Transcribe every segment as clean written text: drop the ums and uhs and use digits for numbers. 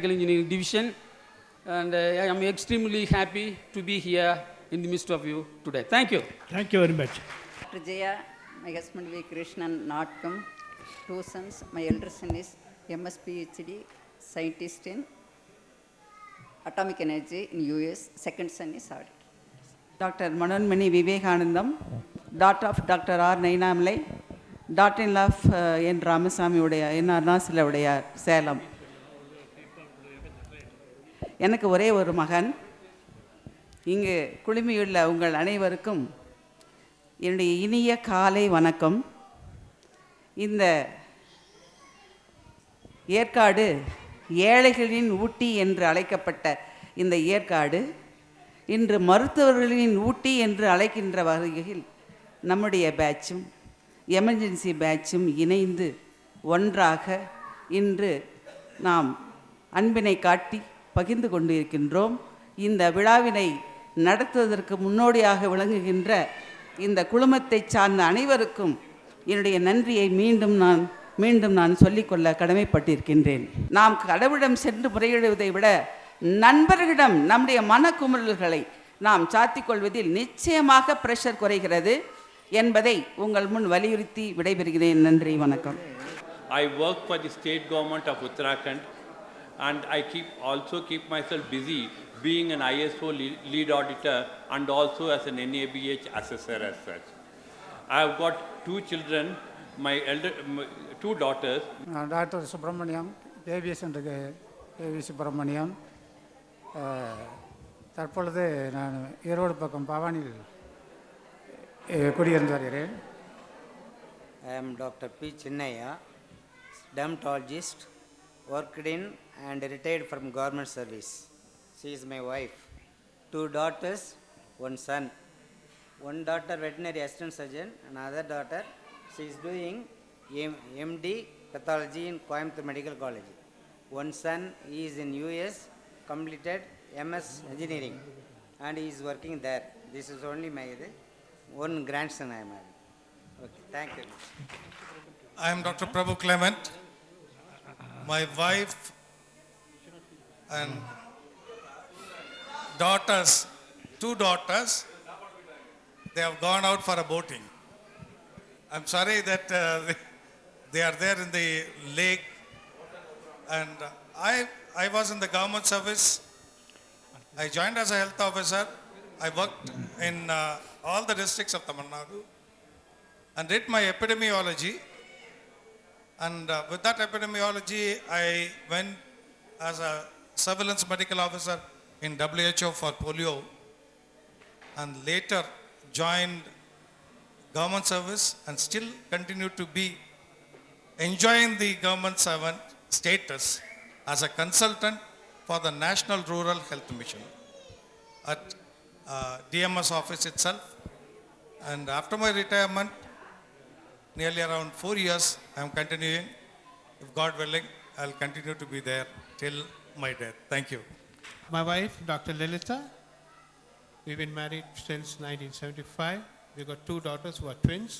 Engineering Division, and I am extremely happy to be here in the midst of you today. Thank you. Thank you very much. Dr. Jaya, my husband V. Krishnan, not come. Two sons. My elder son is MS PhD, scientist in atomic energy in US. Second son is audit. Dr. Manonmani Vivekanandam, daughter of Dr. R. Nainamalai, daughter-in-law of N. Ramasamy Udayar, N. Arunachala Udayar, Salem. எனக்கு ஒரே ஒரு மகன். இங்கு குழுமியுள்ள உங்கள் அனைவருக்கும் என்னுடைய இனிய காலை வணக்கம். இந்த ஏற்காடு ஏழைகளின் ஊட்டி என்று அழைக்கப்பட்ட இந்த ஏற்காடு இன்று மருத்துவர்களின் ஊட்டி என்று அழைக்கின்ற வகையில் நம்முடைய பேட்சும் எமர்ஜென்சி பேட்சும் இணைந்து ஒன்றாக இன்று நாம் அன்பினை காட்டி பகிர்ந்து கொண்டு இருக்கின்றோம். இந்த விழாவினை நடத்துவதற்கு முன்னோடியாக விளங்குகின்ற இந்த குழுமத்தை சார்ந்த அனைவருக்கும் என்னுடைய நன்றியை மீண்டும் நான் சொல்லிக்கொள்ள கடமைப்பட்டிருக்கின்றேன். நாம் கடவுளிடம் சென்று முறையிடுவதை விட நண்பர்களிடம் நம்முடைய மனக்குமுறல்களை நாம் சாத்திக்கொள்வதில் நிச்சயமாக பிரஷர் குறைகிறது என்பதை உங்கள் முன் வலியுறுத்தி விடைபெறுகிறேன். நன்றி, வணக்கம். I work for the state government of Uttarakhand, and I also keep myself busy being an ISO lead auditor and also as an NABH assessor as such. I have got two children, two daughters. Dr. Subramaniam, ABS and AV Subramaniam. தற்பொழுது நான் ஈரோடு பக்கம் பவானியில் குடியிருந்து வருகிறேன். I am Dr. P. Chinnaya, dermatologist, worked in and retired from government service. She is my wife. Two daughters, one son. One daughter veterinary assistant surgeon, another daughter she is doing MD pathology in Coimbatore Medical College. One son is in US, completed MS engineering and he is working there. This is only my one grandson I am having. Okay, thank you. I am Dr. Prabhu Clement. My wife and daughters, two daughters, they have gone out for a boating. I'm sorry that they are there in the lake, and I was in the government service. I joined as a health officer. I worked in all the districts of Tamil Nadu and did my epidemiology. And with that epidemiology, I went as a surveillance medical officer in WHO for polio, and later joined government service and still continue to be enjoying the government servant status as a consultant for the National Rural Health Mission at DMS office itself. And after my retirement, nearly around 4 years, I am continuing. If God willing, I will continue to be there till my death. Thank you. My wife, Dr. Lilitha, we've been married since 1975. We've got two daughters who are twins.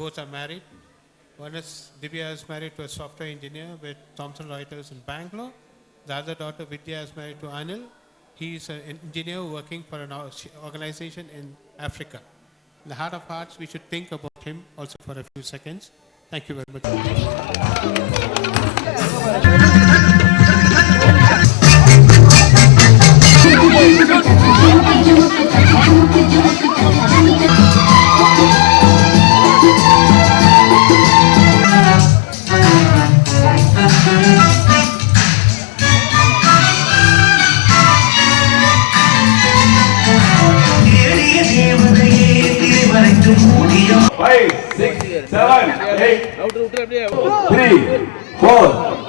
Both are married. One is, Divya is married to a software engineer with Thomson Reuters in Bangalore. The other daughter, Vidya, is married to Anil. He is an engineer working for an organization in Africa. In the heart of hearts, we should think about him also for a few seconds. Thank you very much.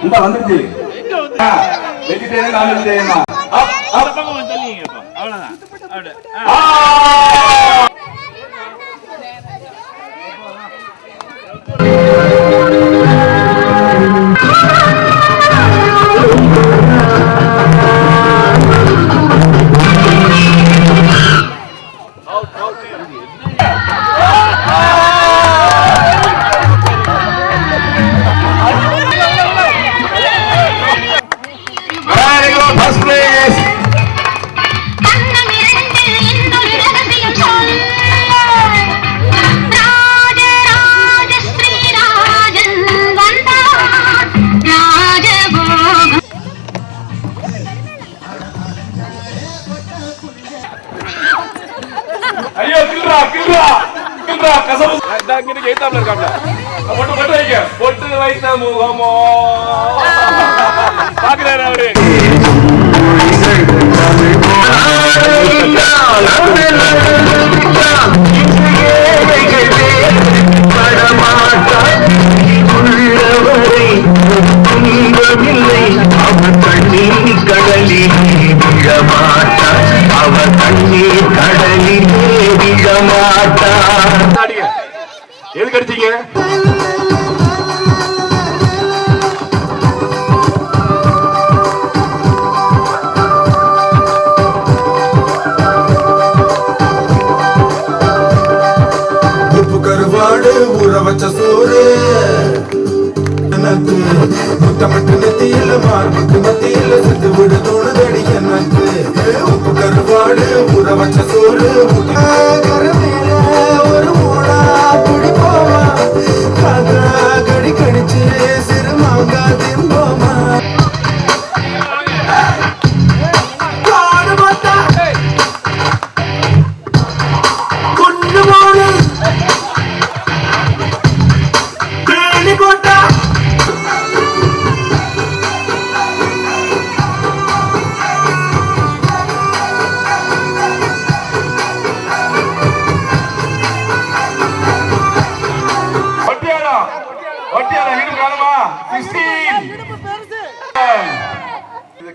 இந்த வந்துருச்சு vegetarian நான் வெஜிடேரியனா பொட்டு வைத்த முகமோ பாக்குறாரு அவரு. கடலிலே விழமாட்டார், அவர் தண்ணீர் கடலிலே விழமாட்டார். எதுக்கு அடிச்சீங்க? உப்பு கருவாடு ஊற வச்ச சோறு எனக்கு முத்தமட்டு நெத்தியில மார்புக்கு மத்தியில செத்து விடு தோணுதடி எனக்கு. உப்பு கருவாடு ஊற வச்ச சோறு கரமேல ஒரு மூடா புடி போமா கடி கடிச்சு சிறுமாங்கா திம்போமா.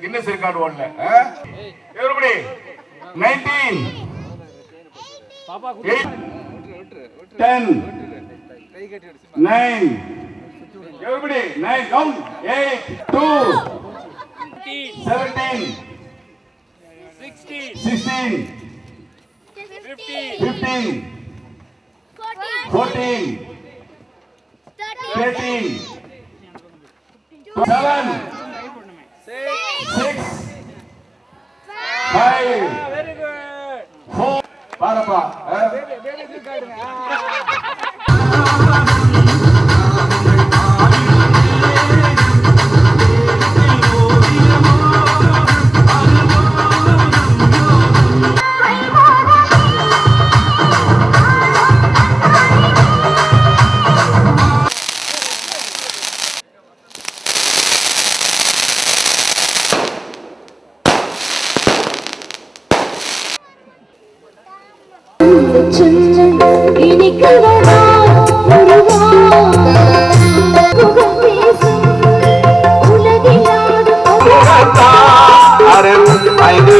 கின்னஸ் ரெக்கார்டு ஓடல. everybody 19 10 9 everybody 9 down 8 2 17 16 15 14 13 7 6 5 4 பாரப்பா.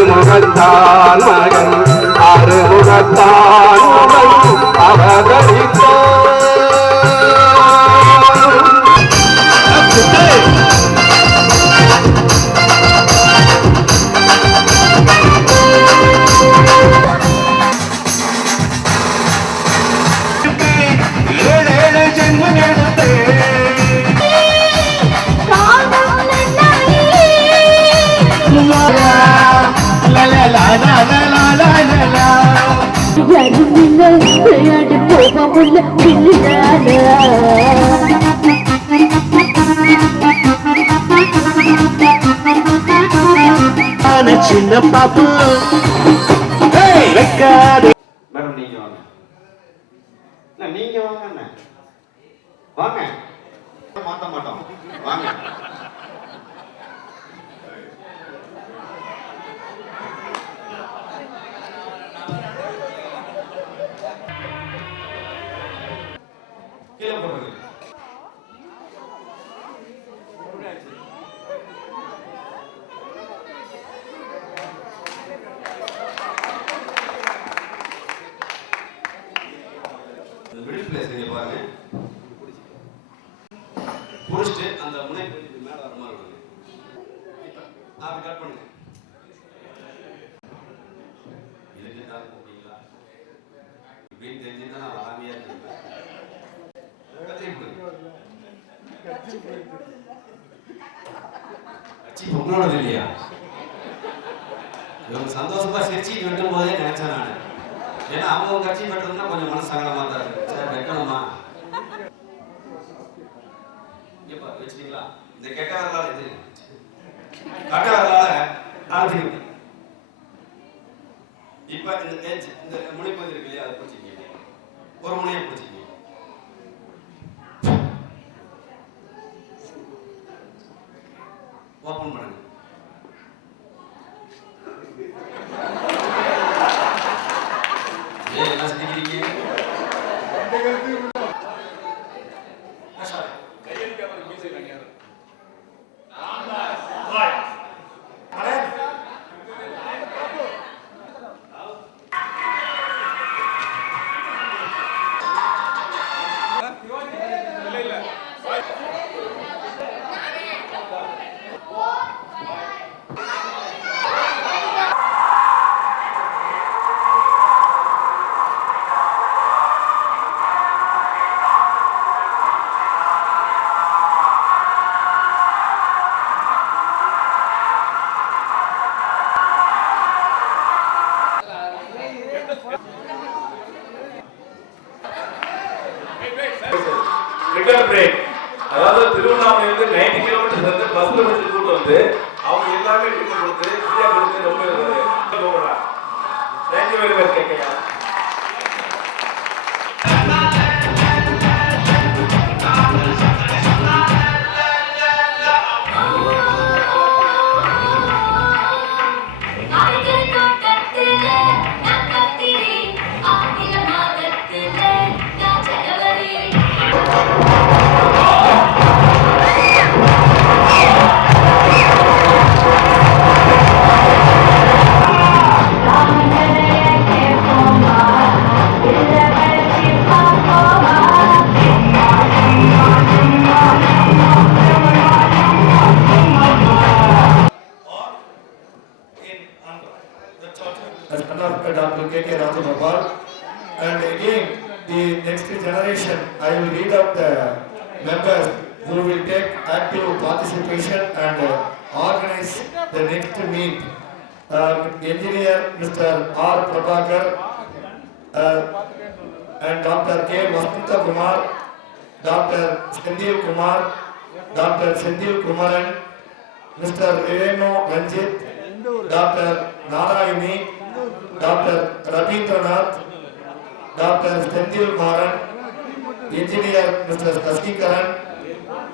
முகத்தான் மகன் அறுமுகத்தான் அவதரித்த ஏழேழு ஜென்மம் எடுத்து சின்ன பாப்பு வைக்காது. மேடம் நீங்க வாங்க, நீங்க வாங்க, வாங்க மாத்த மாட்டோம் வாங்க. கீழே போடுறது விடுதலை செய்ய பாருங்க. புடிச்சிட்டு அந்த முனை மேல வர மாதிரி விடுங்க. அப்படி கட் பண்ணுங்க. இதுக்கு தான் போட்டீங்களா இப்படின்னு தெரிஞ்சுதான் நான் வராமையா இருக்கேன். உங்களோட இல்லையா? இவங்க சந்தோஷமா சிரிச்சு வெட்டும் போதே நினைச்சேன் நான். ஏன்னா அவங்க கட்சி வெட்டுறதுனா கொஞ்சம் மனசு சங்கடமா தான் இருக்கு. சார் வெட்டணுமா? எப்பா வச்சுட்டீங்களா? இந்த கெட்ட வரலாறு இது கட்ட வரலாறு ஆரம்பிச்சு. இப்ப இந்த முனைப்பகுதி இருக்கு இல்லையா, அதை பிடிச்சிங்க. you very much, KKR. As Dr. K.K. Rajagopal. And again, the next generation, I will read out the members who will take active participation and organize the next meet. Engineer Mr. R. Prabhakar and Dr. K. Vasanta Kumar, Dr. Sendil Kumar, Dr. Sendil Kumaran, Mr. Reno Ranjit, Dr. Narayani, Dr. Rabindranath, Dr. Sendil Maran, Engineer Mr. Sasikaran,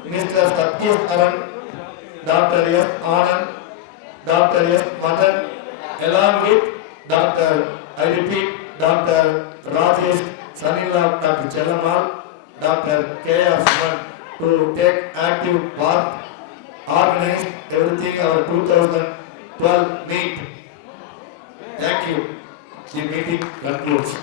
Mr. Satyas Karan, Dr. S. Anand, Dr. S. Madan, along with Dr. I repeat, Dr. Rajesh Sanila, Dr. Chelamal, Dr. K.R. Suman to take active part, organize everything our 2012 meet. Thank you. The meeting concludes.